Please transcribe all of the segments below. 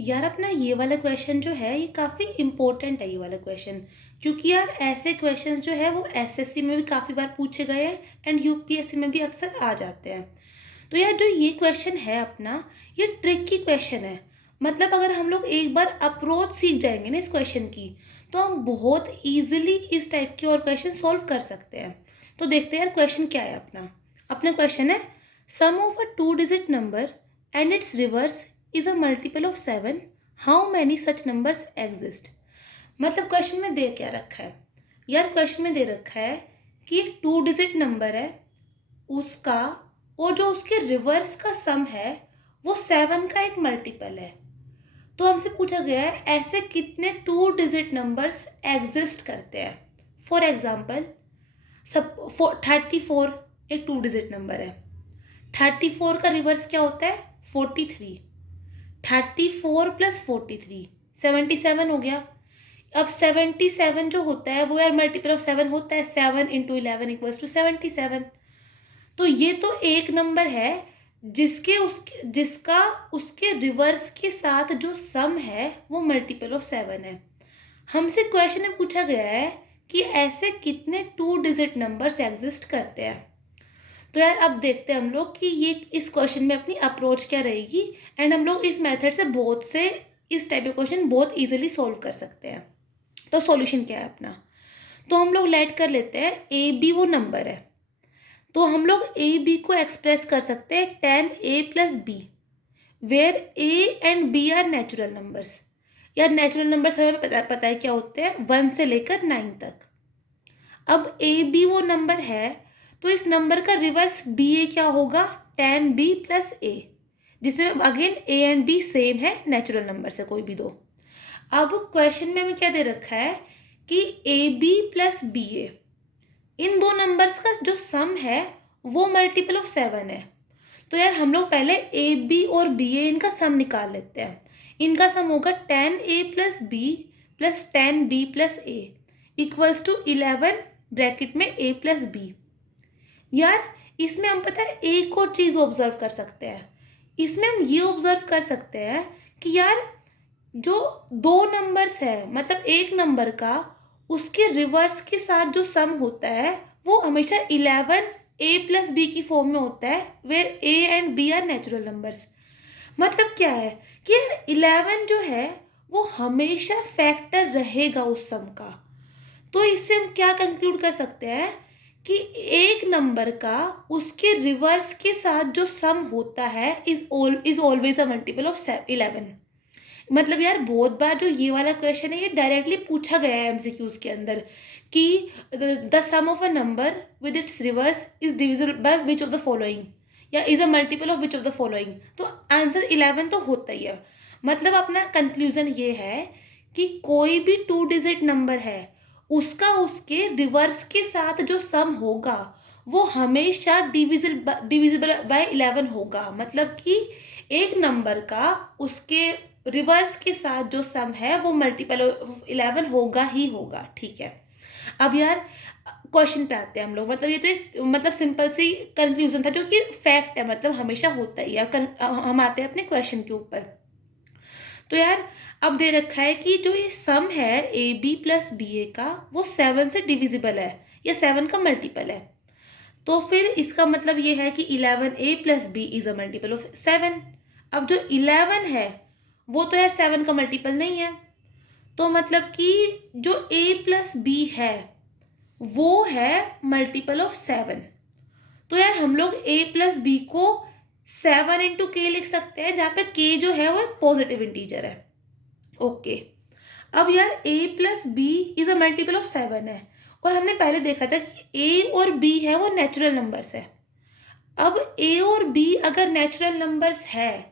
यार अपना ये वाला क्वेश्चन जो है ये काफ़ी इम्पोर्टेंट है ये वाला क्वेश्चन। क्योंकि यार ऐसे क्वेश्चन जो है वो एसएससी में भी काफ़ी बार पूछे गए हैं एंड यूपीएससी में भी अक्सर आ जाते हैं। तो यार जो ये क्वेश्चन है अपना, ये ट्रिकी क्वेश्चन है। मतलब अगर हम लोग एक बार अप्रोच सीख जाएंगे ना इस क्वेश्चन की, तो हम बहुत ईजिली इस टाइप के और क्वेश्चन सॉल्व कर सकते हैं। तो देखते हैं यार क्वेश्चन क्या है अपना। अपना क्वेश्चन है, sum of a two digit number and its reverse is a multiple of 7, how many such numbers exist. मतलब क्वेश्चन में दे क्या रखा है यार, क्वेश्चन में दे रखा है कि एक टू डिजिट नंबर है, उसका और जो उसके रिवर्स का सम है वो 7 का एक मल्टीपल है। तो हमसे पूछा गया है ऐसे कितने टू डिजिट नंबर्स एग्जिस्ट करते हैं। फॉर एग्जाम्पल, सब 34 एक टू डिजिट नंबर है। 34 का रिवर्स क्या होता है? 43। 34 प्लस 43 77 हो गया। अब 77 जो होता है वो यार मल्टीपल ऑफ 7 होता है। 7 इंटू 11 इक्वल्स टू 77। तो ये तो एक नंबर है जिसका उसके रिवर्स के साथ जो सम है वो मल्टीपल ऑफ 7 है। हमसे क्वेश्चन में पूछा गया है कि ऐसे कितने टू डिजिट नंबर्स एग्जिस्ट करते हैं। तो यार अब देखते हैं हम लोग कि ये इस क्वेश्चन में अपनी अप्रोच क्या रहेगी। एंड हम लोग इस मेथड से बहुत से इस टाइप के क्वेश्चन बहुत इजीली सॉल्व कर सकते हैं। तो सॉल्यूशन क्या है अपना? तो हम लोग लेट कर लेते हैं ए बी वो नंबर है। तो हम लोग ए बी को एक्सप्रेस कर सकते हैं 10a plus B, where A and B are natural numbers. यार नेचुरल नंबर्स हमें पता है क्या होते हैं, 1 से लेकर 9 तक। अब ए बी वो नंबर है, तो इस नंबर का रिवर्स बी ए क्या होगा? 10b प्लस ए, जिसमें again A and B same है, नेचुरल नंबर से कोई भी दो। अब क्वेश्चन में हमें क्या दे रखा है कि ए बी प्लस बी ए, इन दो नंबर्स का जो सम है वो मल्टीपल ऑफ 7 है। तो यार हम लोग पहले ए बी और बी ए इनका सम निकाल लेते हैं। इनका सम होगा 10a plus B plus 10b plus A equals to 11 bracket में a प्लस बी। यार इसमें हम पता है एक और चीज़ ऑब्जर्व कर सकते हैं। इसमें हम ये ऑब्जर्व कर सकते हैं कि यार जो दो नंबर्स है, मतलब एक नंबर का उसके रिवर्स के साथ जो सम होता है वो हमेशा 11 a प्लस बी की फॉर्म में होता है, where a and b are natural numbers. मतलब क्या है कि यार 11 जो है वो हमेशा फैक्टर रहेगा उस सम का। तो इससे हम क्या कंक्लूड कर सकते हैं कि एक नंबर का उसके रिवर्स के साथ जो सम होता है is always a multiple of 11। मतलब यार बहुत बार जो ये वाला क्वेश्चन है ये डायरेक्टली पूछा गया है एमसीक्यूज के अंदर कि the sum of a number with its reverse is divisible by which of the following, या is a multiple of which of the following. तो आंसर 11 तो होता ही है। मतलब अपना कंक्लूजन ये है कि कोई भी टू डिजिट नंबर है, उसका उसके रिवर्स के साथ जो सम होगा वो हमेशा डिविजिबल बाय 11 होगा। मतलब कि एक नंबर का उसके रिवर्स के साथ जो सम है वो मल्टीपल ऑफ 11 होगा ही होगा। ठीक है, अब यार क्वेश्चन पे आते हैं हम लोग। मतलब ये तो एक मतलब सिंपल सी कंक्लूजन था जो कि फैक्ट है, मतलब हमेशा होता ही है। हम आते हैं अपने क्वेश्चन के ऊपर। तो यार अब दे रखा है कि जो ये सम है ए बी प्लस बी ए का वो 7 से डिविजिबल है या 7 का मल्टीपल है। तो फिर इसका मतलब ये है कि 11a plus B is a multiple of 7। अब जो 11 है वो तो यार 7 का मल्टीपल नहीं है। तो मतलब कि जो a प्लस बी है वो है मल्टीपल ऑफ 7। तो यार हम लोग a प्लस बी को 7 इंटू के लिख सकते हैं, जहाँ पे k जो है वो एक पॉजिटिव इंटीजर है। ओके, अब यार a plus B is a multiple of 7 है, और हमने पहले देखा था कि a और b है वो नेचुरल नंबर्स है। अब a और b अगर नेचुरल नंबर्स है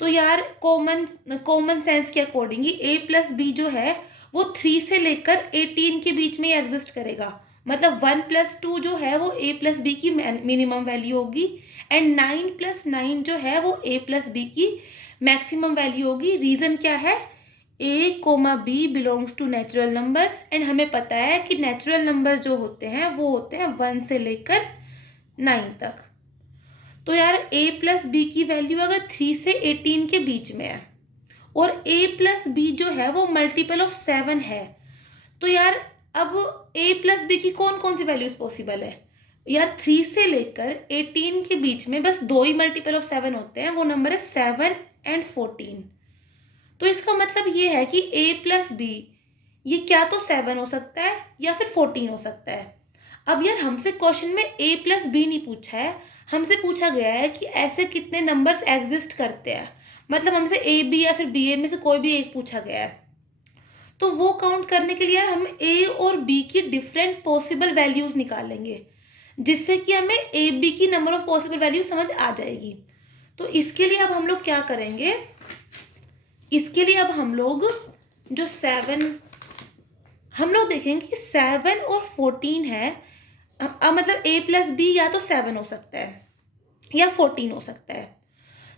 तो यार कॉमन कॉमन सेंस के अकॉर्डिंग a प्लस बी जो है वो 3 से लेकर 18 के बीच में ही एग्जिस्ट करेगा। मतलब 1 प्लस 2 जो है वो a प्लस बी की मिनिमम वैल्यू होगी, एंड 9 प्लस 9 जो है वो a प्लस बी की मैक्सिमम वैल्यू होगी। रीज़न क्या है? A comma b belongs to natural numbers, and हमें पता है कि नेचुरल नंबर जो होते हैं वो होते हैं 1 से लेकर 9 तक। तो यार a प्लस बी की वैल्यू अगर 3 से 18 के बीच में है और a प्लस बी जो है वो मल्टीपल ऑफ 7 है। तो यार अब a प्लस बी की कौन कौन सी वैल्यूज पॉसिबल है? यार 3 से लेकर 18 के बीच में बस 2 ही मल्टीपल ऑफ 7 होते हैं, वो नंबर है 7 एंड 14। तो इसका मतलब ये है कि a प्लस बी ये क्या तो 7 हो सकता है या फिर 14 हो सकता है। अब यार हमसे क्वेश्चन में a प्लस बी नहीं पूछा है, हमसे पूछा गया है कि ऐसे कितने नंबर्स एग्जिस्ट करते हैं, मतलब हमसे ए बी या फिर बी ए में से कोई भी एक पूछा गया है। तो वो काउंट करने के लिए यार हम ए और बी की डिफरेंट पॉसिबल वैल्यूज निकालेंगे, जिससे कि हमें ए बी की नंबर ऑफ पॉसिबल वैल्यूज समझ आ जाएगी। तो इसके लिए अब हम लोग क्या करेंगे, इसके लिए अब हम लोग जो 7 हम लोग देखेंगे कि 7 और 14 है। अब मतलब a प्लस बी या तो 7 हो सकता है या 14 हो सकता है।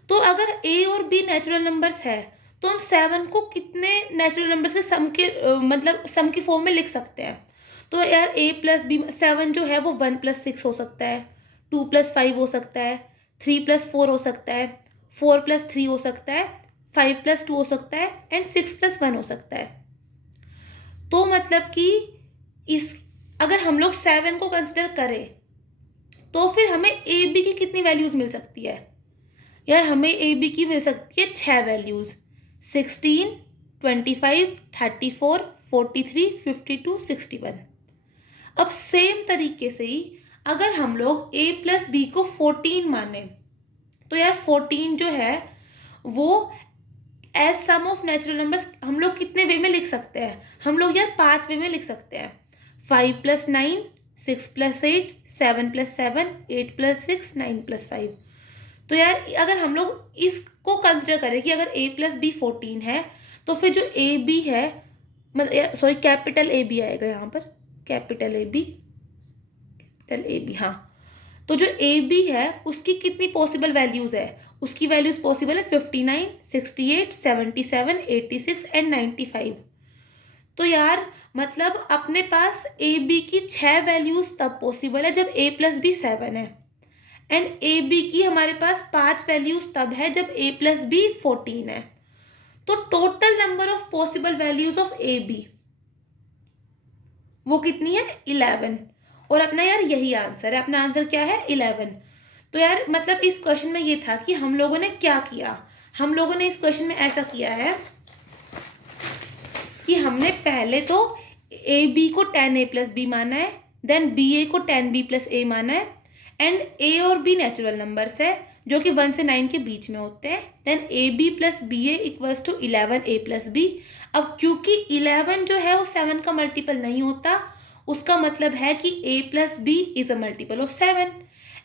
तो अगर a और b नेचुरल नंबर्स है तो हम 7 को कितने नेचुरल नंबर्स के सम के मतलब सम की फॉर्म में लिख सकते हैं। तो यार a प्लस बी 7 जो है वो 1 प्लस 6 हो सकता है, 2 प्लस 5 हो सकता है, 3 प्लस 4 हो सकता है, 4 प्लस 3 हो सकता है, 5 प्लस 2 हो सकता है एंड 6 प्लस 1 हो सकता है। तो मतलब कि इस अगर हम लोग 7 को कंसिडर करें तो फिर हमें ए बी की कितनी वैल्यूज मिल सकती है? यार हमें ए बी की मिल सकती है 6 वैल्यूज, 16, 25, 34, 43, 52, 61। अब सेम तरीके से ही अगर हम लोग a प्लस बी को 14 माने तो यार 14 जो है वो as sum of natural numbers हम लोग कितने वे में लिख सकते हैं? हम लोग यार 5 वे में लिख सकते हैं। 5 plus 9, 6 plus 8, 7 plus 7, 8 plus 6, 9 plus 5। तो यार अगर हम लोग इसको कंसिडर करें कि अगर a प्लस बी 14 है तो फिर जो ए बी है, मतलब सॉरी कैपिटल ए बी आएगा यहाँ पर, कैपिटल ए बी हाँ। तो जो ए बी है उसकी कितनी पॉसिबल वैल्यूज है? उसकी वैल्यूज पॉसिबल है 59, 68, 77, 86 एंड 95। तो यार मतलब अपने पास ए बी की 6 वैल्यूज तब पॉसिबल है जब a प्लस बी 7 है, एंड ए बी की हमारे पास 5 वैल्यूज तब है जब a प्लस बी 14 है। तो total number of possible values of A B वो कितनी है? 11। और अपना यार यही आंसर है, अपना आंसर क्या है? 11। तो यार मतलब इस क्वेश्चन में ये था कि हम लोगों ने क्या किया, हम लोगों ने इस क्वेश्चन में ऐसा किया है कि हमने पहले तो ए बी को 10 a प्लस बी माना है, देन बी ए को 10 b प्लस ए माना है, एंड ए और बी नेचुरल नंबर्स है जो कि 1 से 9 के बीच में होते हैं, then A B plus B A equals to 11 a plus B. अब क्योंकि 11 जो है वो 7 का मल्टीपल नहीं होता, उसका मतलब है कि a plus B is a multiple of 7,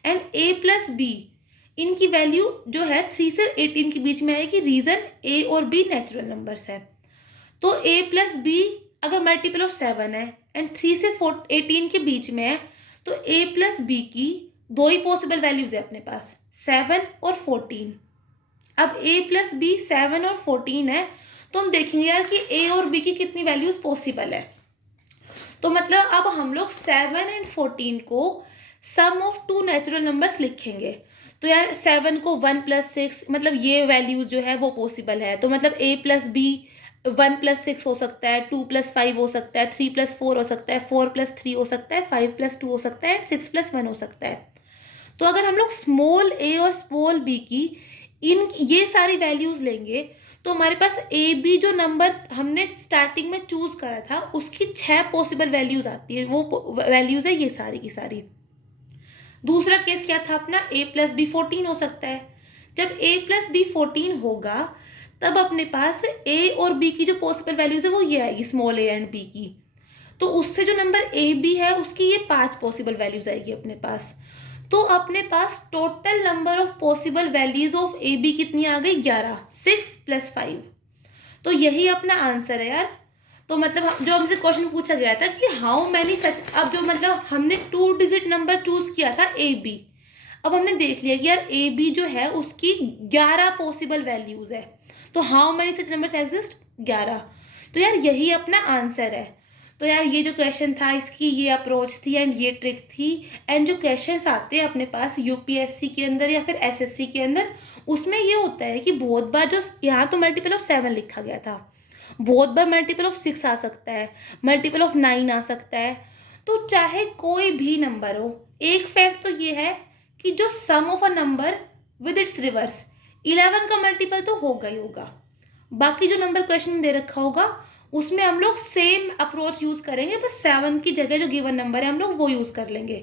and a plus B इनकी वैल्यू जो है 3 से 18 के बीच में आएगी, रीजन a और b नेचुरल नंबर्स है। तो a प्लस बी अगर मल्टीपल ऑफ 7 है एंड 3 से 18 के बीच में है तो a प्लस बी की 2 ही पॉसिबल वैल्यूज है अपने पास, 7 और 14। अब a प्लस बी 7 और 14 है तो हम देखेंगे यार कि a और b की कितनी वैल्यूज पॉसिबल है। तो मतलब अब हम लोग 7 एंड 14 को सम ऑफ 2 नेचुरल नंबर्स लिखेंगे। तो यार 7 को 1 प्लस 6 मतलब ये वैल्यूज जो है वो पॉसिबल है, तो मतलब a प्लस बी 1 प्लस 6 हो सकता है, 2 प्लस 5 हो सकता है, 3 प्लस 4 हो सकता है, 4 प्लस 3 हो सकता है, 5 प्लस 2 हो सकता है एंड 6 प्लस 1 हो सकता है। तो अगर हम लोग स्मॉल a और स्मॉल b की इन ये सारी वैल्यूज लेंगे तो हमारे पास ए बी जो नंबर हमने स्टार्टिंग में चूज करा था उसकी 6 पॉसिबल वैल्यूज आती है, वो वैल्यूज है ये सारी की सारी। दूसरा केस क्या था अपना, a प्लस बी 14 हो सकता है। जब a प्लस बी 14 होगा तब अपने पास a और b की जो पॉसिबल वैल्यूज है वो ये आएगी, स्मॉल a एंड b की। तो उससे जो नंबर a b है उसकी ये 5 पॉसिबल वैल्यूज आएगी अपने पास। तो अपने पास total number of possible values of A b कितनी आ गई? 11, 6 प्लस 5। तो यही अपना आंसर है यार। तो मतलब जो हमसे क्वेश्चन पूछा गया था कि हाउ मैनी सच, अब जो मतलब हमने 2 डिजिट नंबर चूज किया था ए बी, अब हमने देख लिया कि यार ए बी जो है उसकी 11 पॉसिबल वैल्यूज है, तो how many such numbers exist? 11। तो यार यही अपना आंसर है। तो यार ये जो क्वेश्चन था इसकी ये अप्रोच थी एंड ये ट्रिक थी। एंड जो क्वेश्चंस आते हैं अपने पास यूपीएससी के अंदर या फिर एसएससी के अंदर, उसमें ये होता है कि बहुत बार जो यहाँ तो मल्टीपल ऑफ 7 लिखा गया था, बहुत बार मल्टीपल ऑफ 6 आ सकता है, मल्टीपल ऑफ 9 आ सकता है। तो चाहे कोई भी नंबर हो, एक फैक्ट तो ये है कि जो sum of a number with its reverse 11 का मल्टीपल तो होगा ही होगा। बाकी जो नंबर क्वेश्चन में दे रखा होगा उसमें हम लोग सेम अप्रोच यूज़ करेंगे, बस 7 की जगह जो गिवन नंबर है हम लोग वो यूज़ कर लेंगे।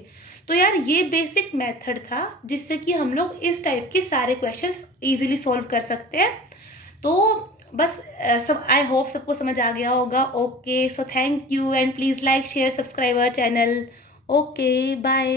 तो यार ये बेसिक मेथड था जिससे कि हम लोग इस टाइप के सारे क्वेश्चंस इजीली सॉल्व कर सकते हैं। तो बस सब आई होप सबको समझ आ गया होगा। Okay, so thank you and please like share subscribe our channel. Okay, bye.